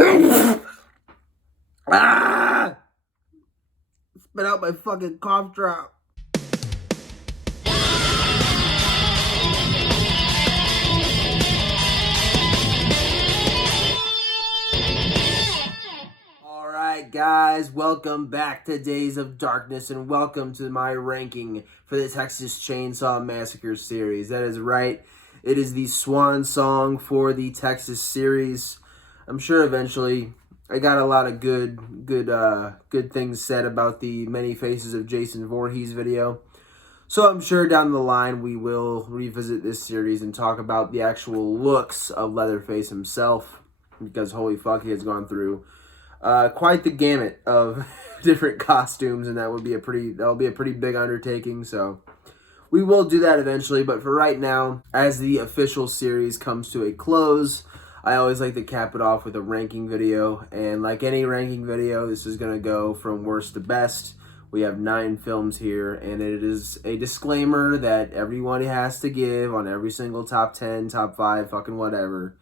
Ah! Spit out my fucking cough drop. Alright guys, welcome back to Days of Darkness and welcome to my ranking for the Texas Chainsaw Massacre series. That is right, it is the swan song for the Texas series. I'm sure eventually I got a lot of good things said about the Many Faces of Jason Voorhees video. So I'm sure down the line we will revisit this series and talk about the actual looks of Leatherface himself, because holy fuck, he has gone through quite the gamut of different costumes, and that'll be a pretty big undertaking. So we will do that eventually, but for right now, as the official series comes to a close, I always like to cap it off with a ranking video, and like any ranking video, this is going to go from worst to best. We have 9 films here, and it is a disclaimer that everyone has to give on every single top 10, top 5, fucking whatever.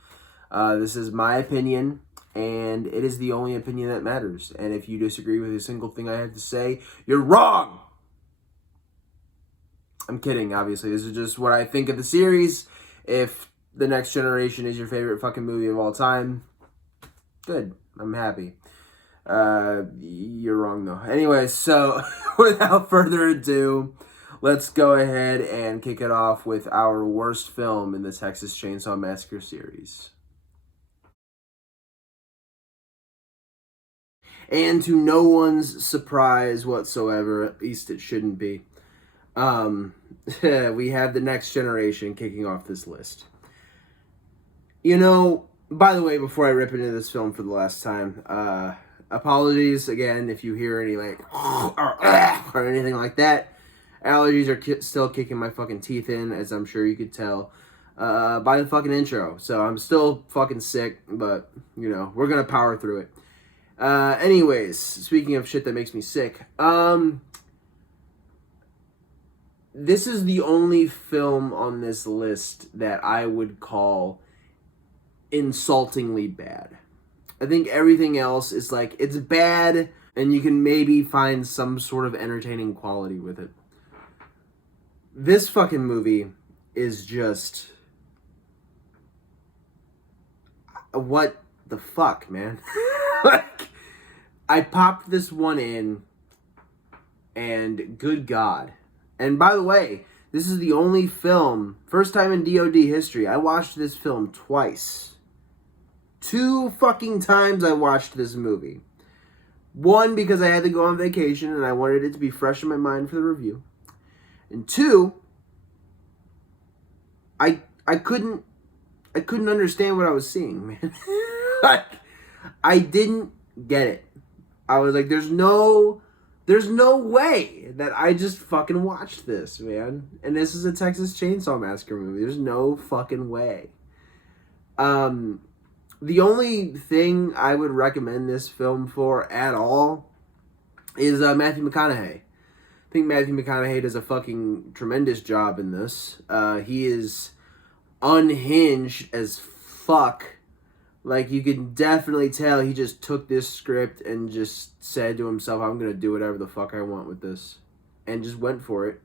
This is my opinion, and it is the only opinion that matters. And if you disagree with a single thing I have to say, you're wrong! I'm kidding, obviously. This is just what I think of the series. If The Next Generation is your favorite fucking movie of all time, good. I'm happy. You're wrong though. Anyway, so without further ado, let's go ahead and kick it off with our worst film in the Texas Chainsaw Massacre series. And to no one's surprise whatsoever, at least it shouldn't be, we have The Next Generation kicking off this list. You know, by the way, before I rip into this film for the last time, apologies again if you hear any like or anything like that. Allergies are still kicking my fucking teeth in, as I'm sure you could tell by the fucking intro. So I'm still fucking sick, but you know, we're gonna power through it. Anyways, speaking of shit that makes me sick, this is the only film on this list that I would call insultingly bad. I think everything else is like, it's bad, and you can maybe find some sort of entertaining quality with it. This fucking movie is just... what the fuck, man? Like, I popped this one in, and good God. And by the way, this is the only film, first time in DOD history, I watched this film twice. 2 fucking times I watched this movie. One, because I had to go on vacation and I wanted it to be fresh in my mind for the review. And 2, I couldn't understand what I was seeing, man. Like, I didn't get it. I was like, there's no way that I just fucking watched this, man. And this is a Texas Chainsaw Massacre movie. There's no fucking way. The only thing I would recommend this film for at all is Matthew McConaughey. I think Matthew McConaughey does a fucking tremendous job in this. He is unhinged as fuck. Like, you can definitely tell he just took this script and just said to himself, I'm going to do whatever the fuck I want with this. And just went for it.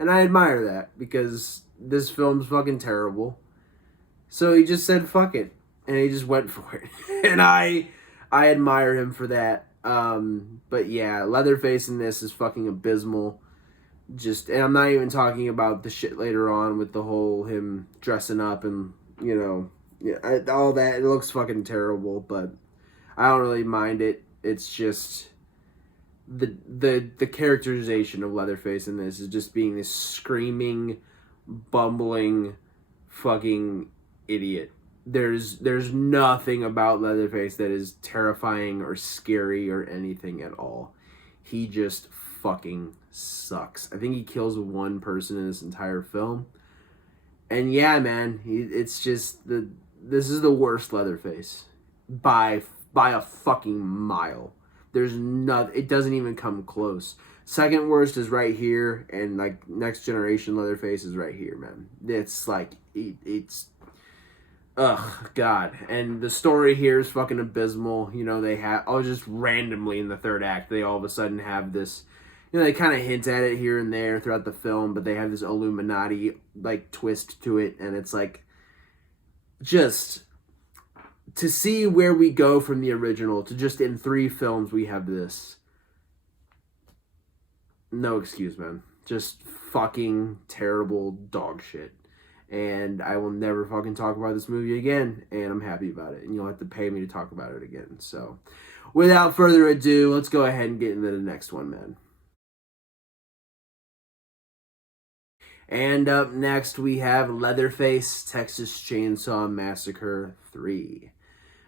And I admire that, because this film's fucking terrible. So he just said, fuck it. And he just went for it. And I admire him for that. But yeah, Leatherface in this is fucking abysmal. And I'm not even talking about the shit later on with the whole him dressing up and, you know, all that. It looks fucking terrible, but I don't really mind it. It's just the characterization of Leatherface in this is just being this screaming, bumbling, fucking idiot. There's nothing about Leatherface that is terrifying or scary or anything at all. He just fucking sucks. I think he kills 1 person in this entire film. And yeah, man, it's just this is the worst Leatherface by a fucking mile. It doesn't even come close. Second worst is right here, and like Next Generation Leatherface is right here, man. It's like it's Ugh, God. And the story here is fucking abysmal. You know, they have, oh, just randomly in the third act, they all of a sudden have this, you know, they kind of hint at it here and there throughout the film, but they have this Illuminati, like, twist to it, and it's like, just to see where we go from the original to just in 3 films we have this. No excuse, man. Just fucking terrible dog shit. And I will never fucking talk about this movie again, and I'm happy about it. And you'll have to pay me to talk about it again. So, without further ado, let's go ahead and get into the next one, man. And up next, we have Leatherface, Texas Chainsaw Massacre 3.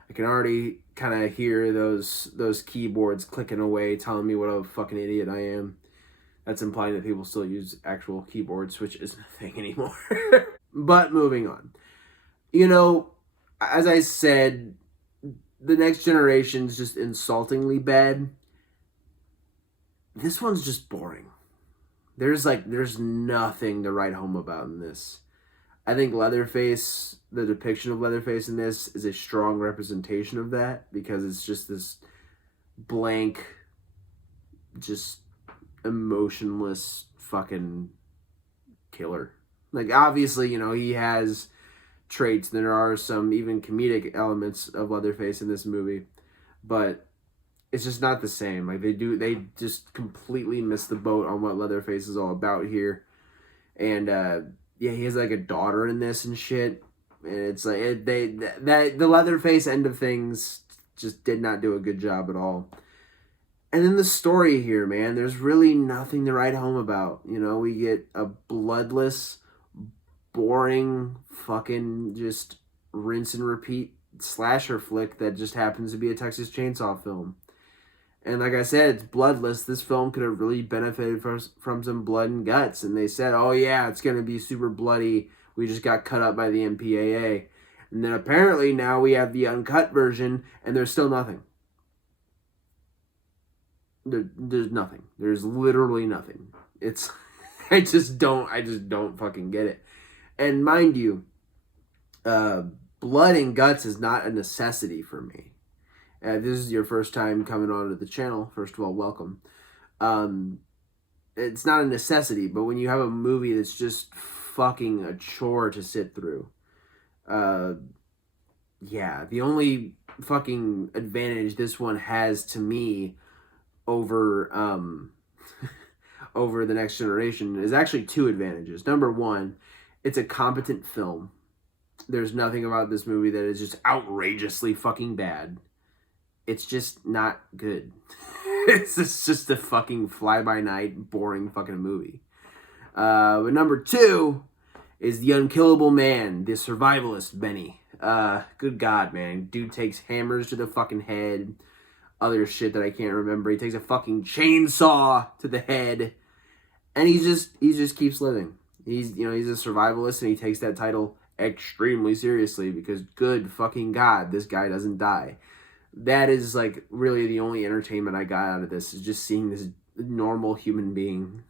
I can already kind of hear those keyboards clicking away, telling me what a fucking idiot I am. That's implying that people still use actual keyboards, which isn't a thing anymore. But moving on. You know, as I said, the next generation's just insultingly bad. This one's just boring. There's nothing to write home about in this. I think Leatherface, the depiction of Leatherface in this is a strong representation of that because it's just this blank, just emotionless fucking killer. Like, obviously, you know, he has traits. There are some even comedic elements of Leatherface in this movie, but it's just not the same. Like, they just completely miss the boat on what Leatherface is all about here. And yeah, he has like a daughter in this and shit. And it's like the Leatherface end of things just did not do a good job at all. And then the story here, man, there's really nothing to write home about. You know, we get a bloodless, boring, fucking just rinse and repeat slasher flick that just happens to be a Texas Chainsaw film. And like I said, it's bloodless. This film could have really benefited from some blood and guts. And they said, oh yeah, it's going to be super bloody. We just got cut up by the MPAA. And then apparently now we have the uncut version, and there's still nothing. There's nothing. There's literally nothing. It's I just don't fucking get it. And mind you, blood and guts is not a necessity for me. This is your first time coming onto the channel. First of all, welcome. It's not a necessity, but when you have a movie that's just fucking a chore to sit through, yeah, the only fucking advantage this one has to me over over the next generation is actually 2 advantages. Number 1, it's a competent film. There's nothing about this movie that is just outrageously fucking bad. It's just not good. It's just a fucking fly-by-night, boring fucking movie. But number 2 is the unkillable man, the survivalist Benny. Good God, man. Dude takes hammers to the fucking head, other shit that I can't remember. He takes a fucking chainsaw to the head, and he just keeps living. He's a survivalist, and he takes that title extremely seriously because good fucking God, this guy doesn't die. That is like really the only entertainment I got out of this is just seeing this normal human being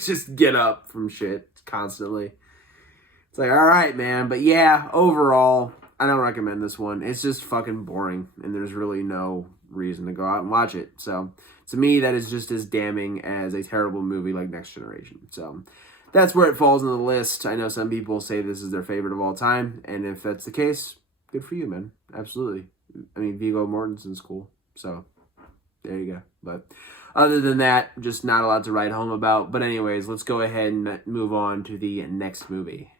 just get up from shit constantly. It's like, all right, man. But yeah, overall, I don't recommend this one. It's just fucking boring, and there's really no reason to go out and watch it. So to me, that is just as damning as a terrible movie like Next Generation. So that's where it falls on the list. I know some people say this is their favorite of all time, and if that's the case, good for you, man. Absolutely. I mean, Viggo Mortensen's cool, so there you go. But other than that, just not a lot to write home about. But anyways, let's go ahead and move on to the next movie.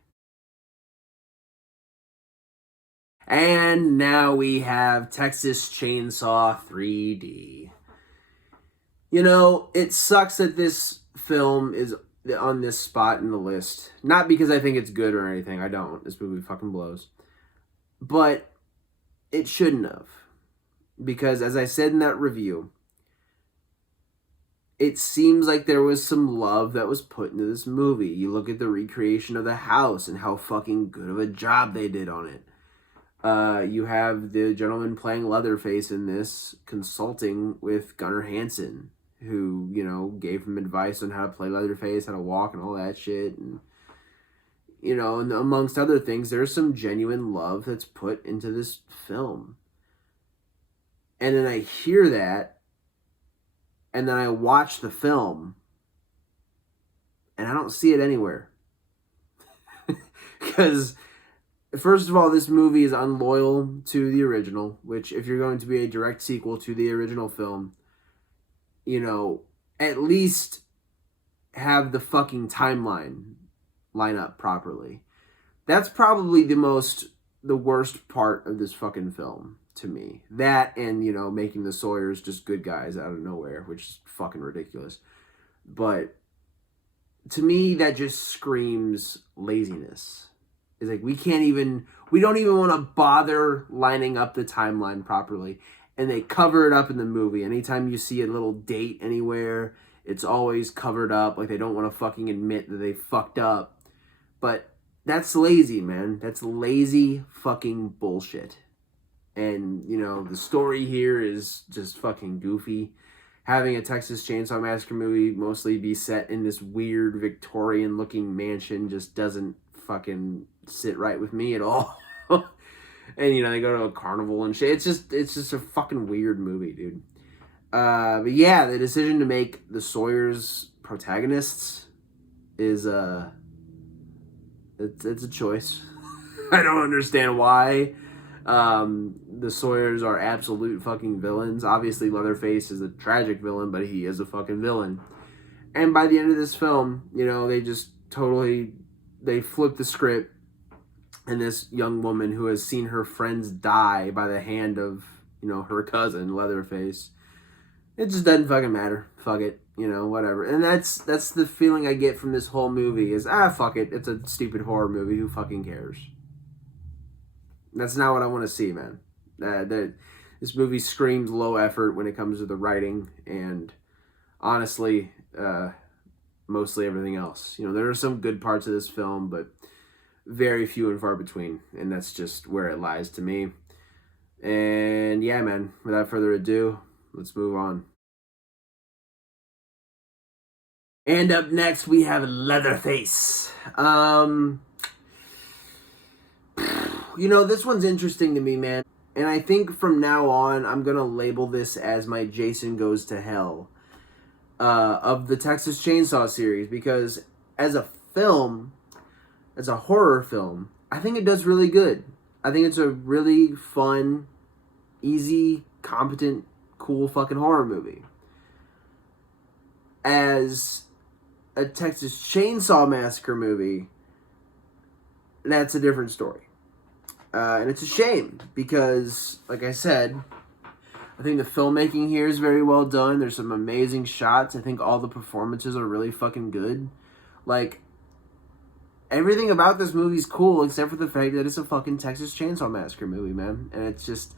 And now we have Texas Chainsaw 3D. You know, it sucks that this film is on this spot in the list. Not because I think it's good or anything. I don't. This movie fucking blows. But it shouldn't have. Because as I said in that review, it seems like there was some love that was put into this movie. You look at the recreation of the house and how fucking good of a job they did on it. You have the gentleman playing Leatherface in this consulting with Gunnar Hansen, who, gave him advice on how to play Leatherface, how to walk and all that shit. And, you know, and amongst other things, there's some genuine love that's put into this film. And then I hear that, and then I watch the film, and I don't see it anywhere. Because, first of all, this movie is unloyal to the original, which, if you're going to be a direct sequel to the original film, you know, at least have the fucking timeline line up properly. That's probably the worst part of this fucking film to me. That and, you know, making the Sawyers just good guys out of nowhere, which is fucking ridiculous. But to me, that just screams laziness. It's like we don't even want to bother lining up the timeline properly. And they cover it up in the movie. Anytime you see a little date anywhere, it's always covered up. Like they don't want to fucking admit that they fucked up. But that's lazy, man. That's lazy fucking bullshit. And, you know, the story here is just fucking goofy. Having a Texas Chainsaw Massacre movie mostly be set in this weird Victorian-looking mansion just doesn't fucking sit right with me at all. And, you know, they go to a carnival and shit. It's just a fucking weird movie, dude. But yeah, the decision to make the Sawyers protagonists is, it's a choice. I don't understand why. The Sawyers are absolute fucking villains. Obviously, Leatherface is a tragic villain, but he is a fucking villain. And by the end of this film, you know, they flip the script, and this young woman who has seen her friends die by the hand of, you know, her cousin, Leatherface, it just doesn't fucking matter. Fuck it. You know, whatever. And that's the feeling I get from this whole movie is, fuck it. It's a stupid horror movie. Who fucking cares? That's not what I want to see, man. This movie screams low effort when it comes to the writing and, honestly, mostly everything else. You know, there are some good parts of this film, but very few and far between. And that's just where it lies to me. And yeah, man, without further ado, let's move on. And up next, we have Leatherface. You know, this one's interesting to me, man. And I think from now on, I'm going to label this as my Jason Goes to Hell of the Texas Chainsaw series. Because as a film, as a horror film, I think it does really good. I think it's a really fun, easy, competent, cool fucking horror movie. As a Texas Chainsaw Massacre movie, that's a different story. And it's a shame because, like I said, I think the filmmaking here is very well done. There's some amazing shots. I think all the performances are really fucking good. Like, everything about this movie's cool except for the fact that it's a fucking Texas Chainsaw Massacre movie, man. And it's just,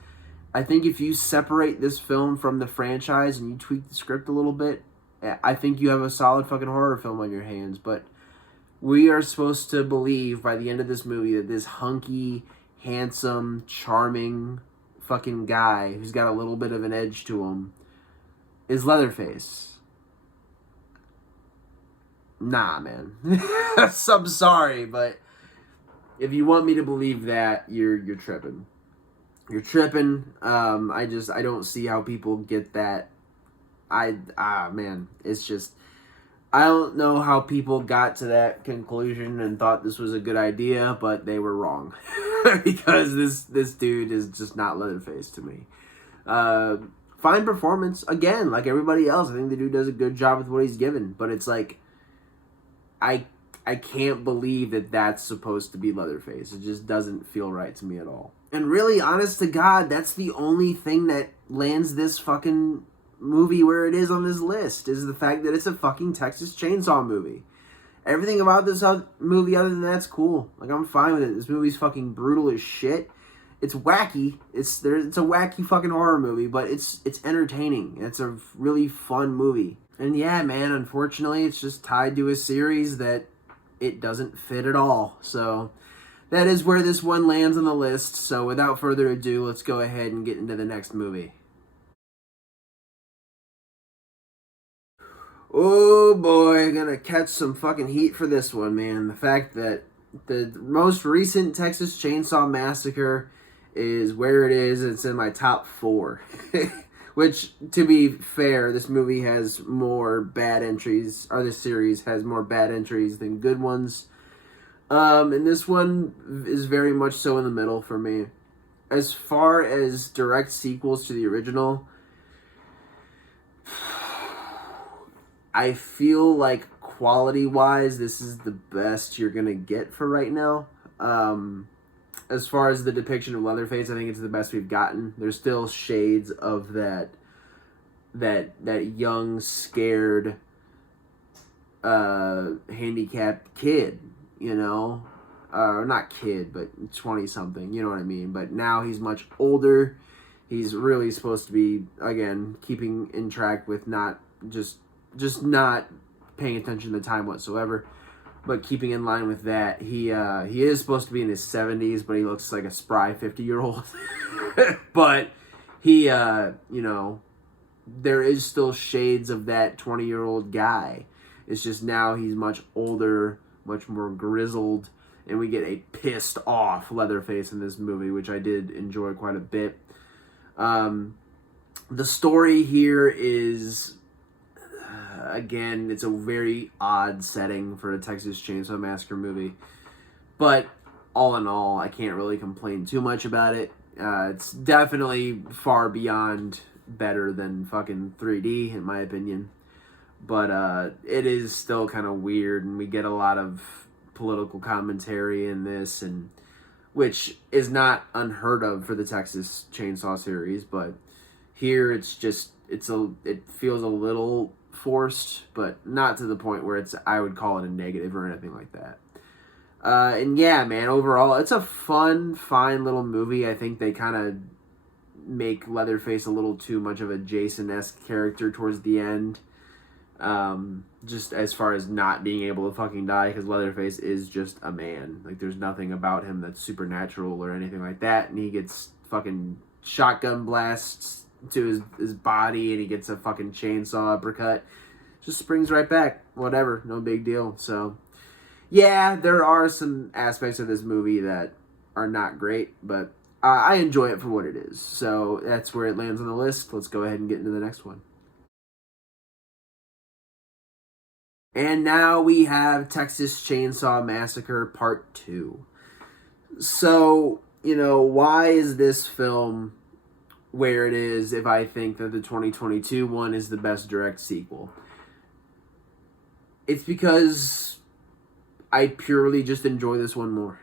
I think if you separate this film from the franchise and you tweak the script a little bit, I think you have a solid fucking horror film on your hands. But we are supposed to believe by the end of this movie that this hunky, handsome, charming fucking guy who's got a little bit of an edge to him is Leatherface. Nah, man. I'm sorry, but if you want me to believe that, you're tripping. You're tripping. I don't see how people get that. Man, it's just, I don't know how people got to that conclusion and thought this was a good idea, but they were wrong. Because this dude is just not Leatherface to me. Fine performance, again, like everybody else. I think the dude does a good job with what he's given, but it's like, I can't believe that that's supposed to be Leatherface. It just doesn't feel right to me at all. And really, honest to God, that's the only thing that lands this fucking movie where it is on this list, is the fact that it's a fucking Texas Chainsaw movie. Everything about this movie other than that's cool. Like, I'm fine with it. This movie's fucking brutal as shit. It's wacky. It's a wacky fucking horror movie, but it's entertaining. It's a really fun movie. And yeah, man, unfortunately, it's just tied to a series that it doesn't fit at all. So that is where this one lands on the list. So without further ado, let's go ahead and get into the next movie. Oh boy, gonna catch some fucking heat for this one, man. The fact that the most recent Texas Chainsaw Massacre is where it is. It's in my top 4. Which, to be fair, this movie has more bad entries, or this series has more bad entries than good ones. And this one is very much so in the middle for me. As far as direct sequels to the original, I feel like quality-wise, this is the best you're gonna get for right now. As far as the depiction of Leatherface, I think it's the best we've gotten. There's still shades of that young, scared, handicapped kid, you know? Not kid, but 20-something, you know what I mean? But now he's much older. He's really supposed to be, again, keeping in track with not just not paying attention to time whatsoever, but keeping in line with that. He is supposed to be in his 70s, but he looks like a spry 50-year-old. But he, there is still shades of that 20-year-old guy. It's just now he's much older, much more grizzled, and we get a pissed off Leatherface in this movie, which I did enjoy quite a bit. The story here is, again, it's a very odd setting for a Texas Chainsaw Massacre movie. But all in all, I can't really complain too much about it. It's definitely far beyond better than fucking 3D, in my opinion. But it is still kind of weird, and we get a lot of political commentary in this, and which is not unheard of for the Texas Chainsaw series, but here it feels a little forced, but not to the point where I would call it a negative or anything like that. And yeah, man, overall, it's a fun, fine little movie. I think they kind of make Leatherface a little too much of a Jason-esque character towards the end. Just as far as not being able to fucking die, because Leatherface is just a man. Like, there's nothing about him that's supernatural or anything like that, and he gets fucking shotgun blasts to his body, and he gets a fucking chainsaw uppercut. Just springs right back. Whatever, no big deal. So, yeah, there are some aspects of this movie that are not great, but I enjoy it for what it is. So, that's where it lands on the list. Let's go ahead and get into the next one. And now we have Texas Chainsaw Massacre Part 2. So, why is this film where it is if I think that the 2022 one is the best direct sequel? It's because I purely just enjoy this one more.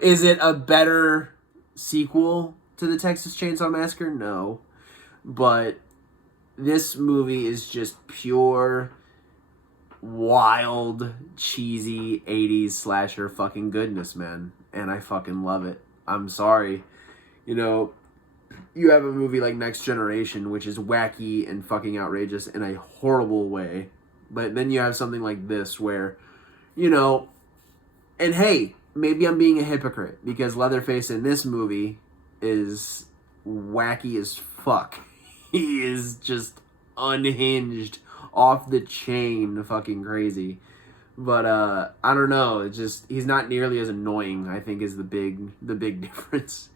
Is it a better sequel to the Texas Chainsaw Massacre? No. But this movie is just pure, wild, cheesy 80s slasher fucking goodness, man. And I fucking love it. I'm sorry. You have a movie like Next Generation, which is wacky and fucking outrageous in a horrible way. But then you have something like this where, and hey, maybe I'm being a hypocrite because Leatherface in this movie is wacky as fuck. He is just unhinged, off the chain, fucking crazy. But I don't know. It's just he's not nearly as annoying, I think, is the big difference.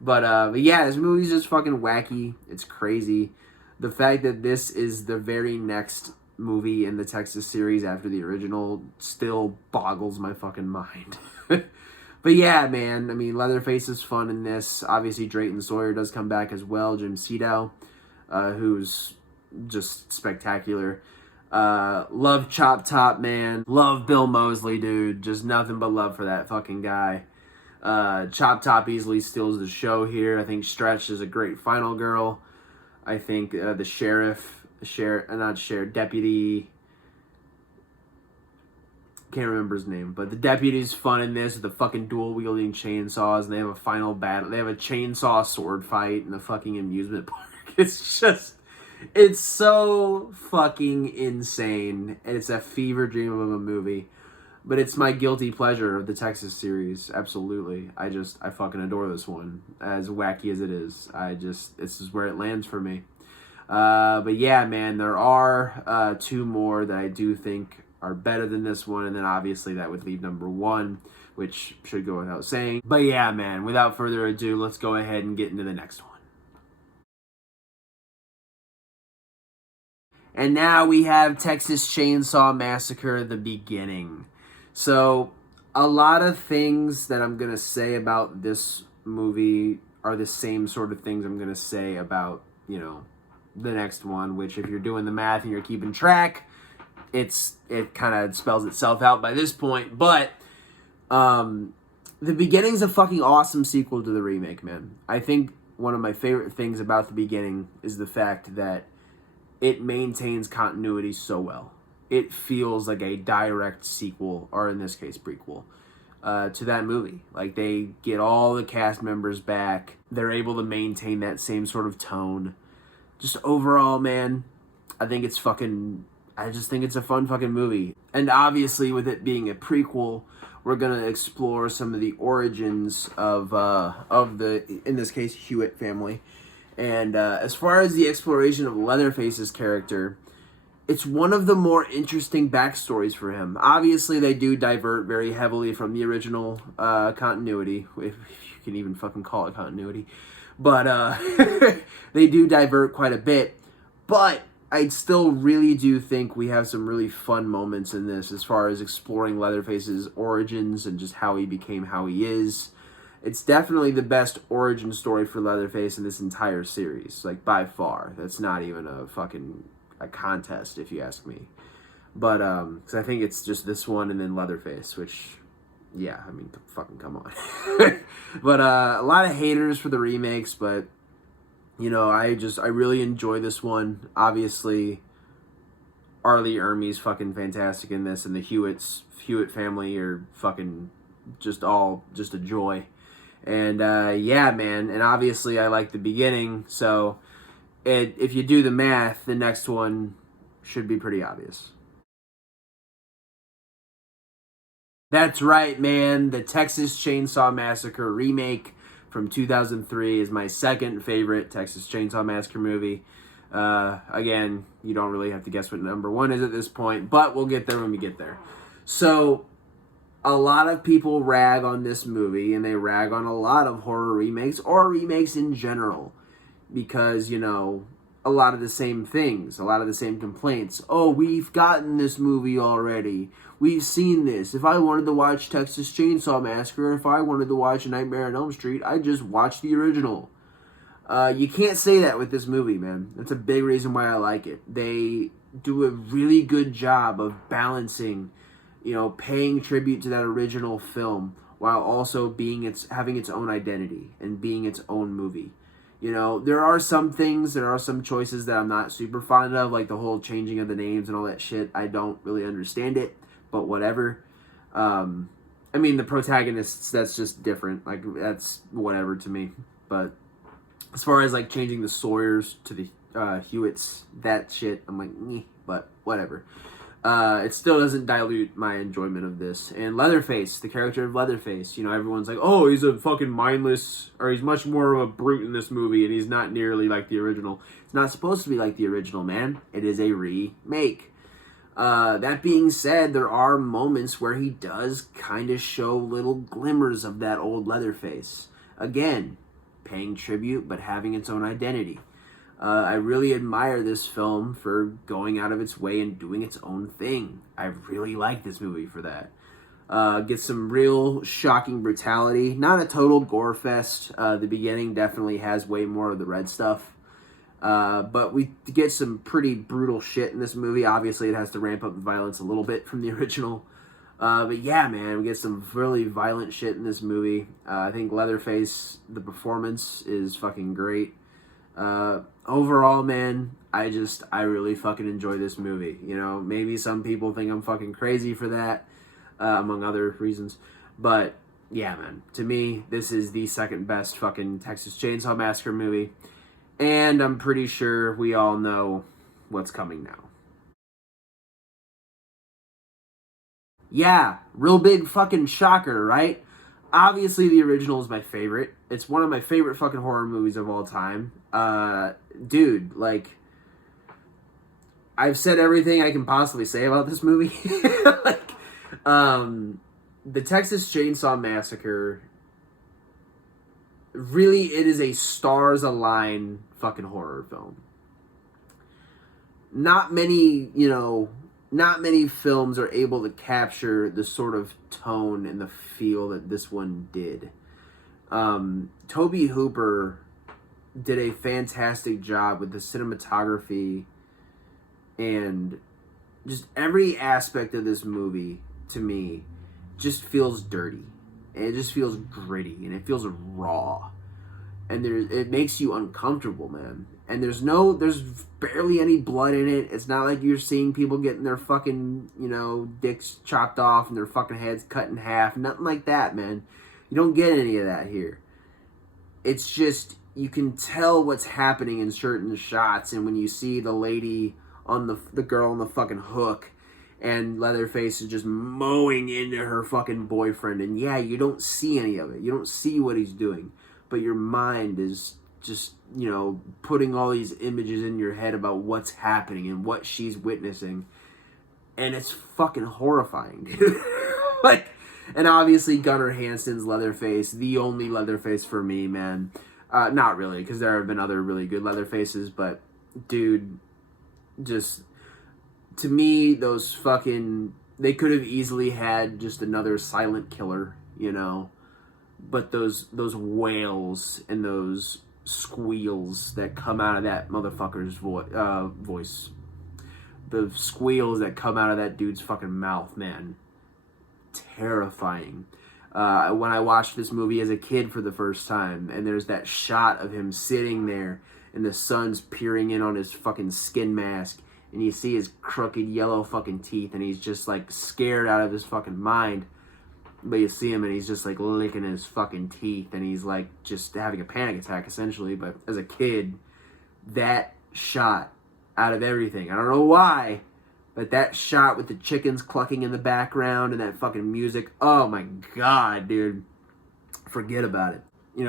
But yeah, this movie's just fucking wacky. It's crazy. The fact that this is the very next movie in the Texas series after the original still boggles my fucking mind. But yeah, man, I mean, Leatherface is fun in this. Obviously, Drayton Sawyer does come back as well. Jim Cito, who's just spectacular. Love Chop Top, man. Love Bill Moseley, dude. Just nothing but love for that fucking guy. Chop Top easily steals the show here. I think Stretch is a great final girl. I think the deputy, can't remember his name, but the deputy's fun in this with the fucking dual wielding chainsaws, and they have a final battle. They have a chainsaw sword fight in the fucking amusement park. It's so fucking insane, and it's a fever dream of a movie. But it's my guilty pleasure of the Texas series, absolutely. I fucking adore this one, as wacky as it is. This is where it lands for me. But yeah, man, there are 2 more that I do think are better than this one, and then obviously that would leave number one, which should go without saying. But yeah, man, without further ado, let's go ahead and get into the next one. And now we have Texas Chainsaw Massacre: The Beginning. So, a lot of things that I'm going to say about this movie are the same sort of things I'm going to say about, the next one, which if you're doing the math and you're keeping track, it kind of spells itself out by this point. But The Beginning's a fucking awesome sequel to the remake, man. I think one of my favorite things about The Beginning is the fact that it maintains continuity so well. It feels like a direct sequel, or in this case, prequel, to that movie. Like, they get all the cast members back. They're able to maintain that same sort of tone. Just overall, man, I just think it's a fun fucking movie. And obviously, with it being a prequel, we're going to explore some of the origins of the, in this case, Hewitt family. And as far as the exploration of Leatherface's character, it's one of the more interesting backstories for him. Obviously, they do divert very heavily from the original continuity, if you can even fucking call it continuity. But they do divert quite a bit. But I still really do think we have some really fun moments in this as far as exploring Leatherface's origins and just how he became how he is. It's definitely the best origin story for Leatherface in this entire series, like, by far. That's not even a contest, if you ask me. But, because I think it's just this one and then Leatherface, which, yeah, I mean, fucking come on. But, a lot of haters for the remakes, but, I really enjoy this one. Obviously, Arlie Ermey's fucking fantastic in this, and the Hewitt family are fucking just a joy. And, yeah, man, and obviously I like The Beginning, so if you do the math, the next one should be pretty obvious. That's right, man, the Texas Chainsaw Massacre remake from 2003 is my second favorite Texas Chainsaw Massacre movie. Again, you don't really have to guess what number one is at this point, but we'll get there when we get there. So, a lot of people rag on this movie, and they rag on a lot of horror remakes, or remakes in general, because, a lot of the same things, a lot of the same complaints. Oh, we've gotten this movie already. We've seen this. If I wanted to watch Texas Chainsaw Massacre, if I wanted to watch Nightmare on Elm Street, I'd just watch the original. You can't say that with this movie, man. That's a big reason why I like it. They do a really good job of balancing, paying tribute to that original film while also having its own identity and being its own movie. There are some choices that I'm not super fond of, like the whole changing of the names and all that shit. I don't really understand it, but whatever. I mean, the protagonists, that's just different. Like, that's whatever to me. But as far as, like, changing the Sawyers to the Hewitts, that shit, I'm like, meh, but whatever. It still doesn't dilute my enjoyment of this. And Leatherface, the character of Leatherface, everyone's like, oh, he's a fucking mindless, or he's much more of a brute in this movie, and he's not nearly like the original. It's not supposed to be like the original, man. It is a remake. That being said, there are moments where he does kind of show little glimmers of that old Leatherface. Again, paying tribute, but having its own identity. I really admire this film for going out of its way and doing its own thing. I really like this movie for that. Get some real shocking brutality. Not a total gore fest. The Beginning definitely has way more of the red stuff. But we get some pretty brutal shit in this movie. Obviously, it has to ramp up the violence a little bit from the original. But yeah, man, we get some really violent shit in this movie. I think Leatherface, the performance is fucking great. Overall, man, I really fucking enjoy this movie. Maybe some people think I'm fucking crazy for that, among other reasons. But yeah, man, to me, this is the second best fucking Texas Chainsaw Massacre movie. And I'm pretty sure we all know what's coming now. Yeah, real big fucking shocker, right? Obviously, the original is my favorite. It's one of my favorite fucking horror movies of all time. Dude, like, I've said everything I can possibly say about this movie. Like, the Texas Chainsaw Massacre, really, it is a stars align fucking horror film. Not many, not many films are able to capture the sort of tone and the feel that this one did. Tobe Hooper did a fantastic job with the cinematography and just every aspect of this movie, to me, just feels dirty. And it just feels gritty and it feels raw. And it makes you uncomfortable, man. And there's barely any blood in it. It's not like you're seeing people getting their fucking, dicks chopped off and their fucking heads cut in half. Nothing like that, man. You don't get any of that here. It's just, you can tell what's happening in certain shots. And when you see the lady on the girl on the fucking hook, and Leatherface is just mowing into her fucking boyfriend. And yeah, you don't see any of it. You don't see what he's doing. But your mind is just, putting all these images in your head about what's happening and what she's witnessing. And it's fucking horrifying, dude. Like, and obviously Gunnar Hansen's Leatherface, the only Leatherface for me, man. Not really, because there have been other really good Leatherfaces, but, dude, just, to me, those fucking, they could have easily had just another silent killer, but those wails and those squeals that come out of that motherfucker's voice, the squeals that come out of that dude's fucking mouth, man, terrifying. When I watched this movie as a kid for the first time, and there's that shot of him sitting there, and the sun's peering in on his fucking skin mask, and you see his crooked yellow fucking teeth, and he's just like scared out of his fucking mind. But you see him and he's just like licking his fucking teeth and he's like just having a panic attack essentially. But as a kid, that shot out of everything, I don't know why, but that shot with the chickens clucking in the background and that fucking music, oh my god, dude. Forget about it.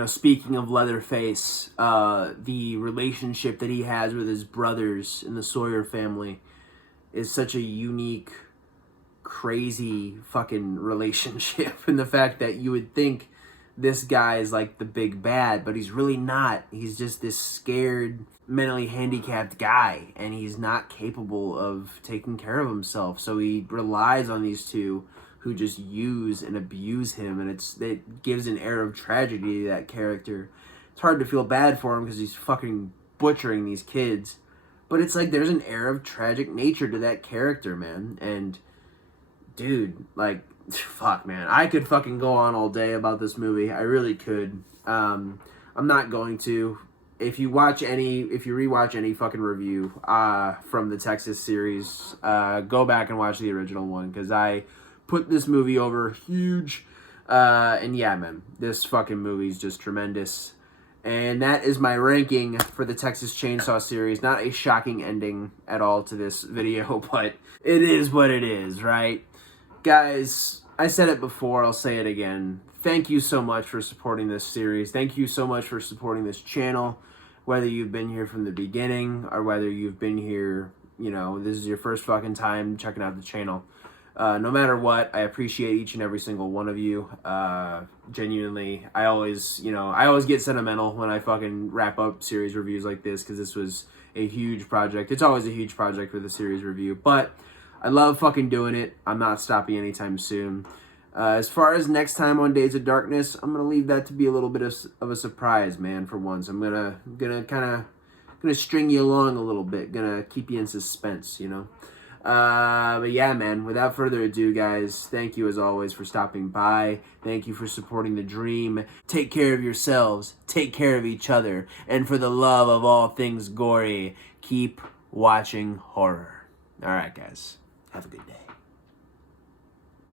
Speaking of Leatherface, the relationship that he has with his brothers in the Sawyer family is such a unique, crazy fucking relationship. And the fact that you would think this guy is like the big bad, but he's really not. He's just this scared, mentally handicapped guy, and he's not capable of taking care of himself. So he relies on these two who just use and abuse him, and it gives an air of tragedy to that character. It's hard to feel bad for him because he's fucking butchering these kids, but it's like there's an air of tragic nature to that character, man. And dude, like, fuck, man, I could fucking go on all day about this movie. I really could. I'm not going to. If you rewatch any fucking review from the Texas series, go back and watch the original one, because I put this movie over huge. And yeah, man, this fucking movie is just tremendous. And that is my ranking for the Texas Chainsaw series. Not a shocking ending at all to this video, but it is what it is, right? Guys, I said it before, I'll say it again. Thank you so much for supporting this series. Thank you so much for supporting this channel. Whether you've been here from the beginning or whether you've been here, this is your first fucking time checking out the channel. No matter what, I appreciate each and every single one of you. Genuinely, I always get sentimental when I fucking wrap up series reviews like this, because this was a huge project. It's always a huge project with a series review, but I love fucking doing it. I'm not stopping anytime soon. As far as next time on Days of Darkness, I'm gonna leave that to be a little bit of a surprise, man. For once, I'm gonna string you along a little bit. Gonna keep you in suspense, But yeah, man, without further ado, guys, thank you as always for stopping by. Thank you for supporting the dream. Take care of yourselves. Take care of each other. And for the love of all things gory, keep watching horror. All right, guys. Have a good day.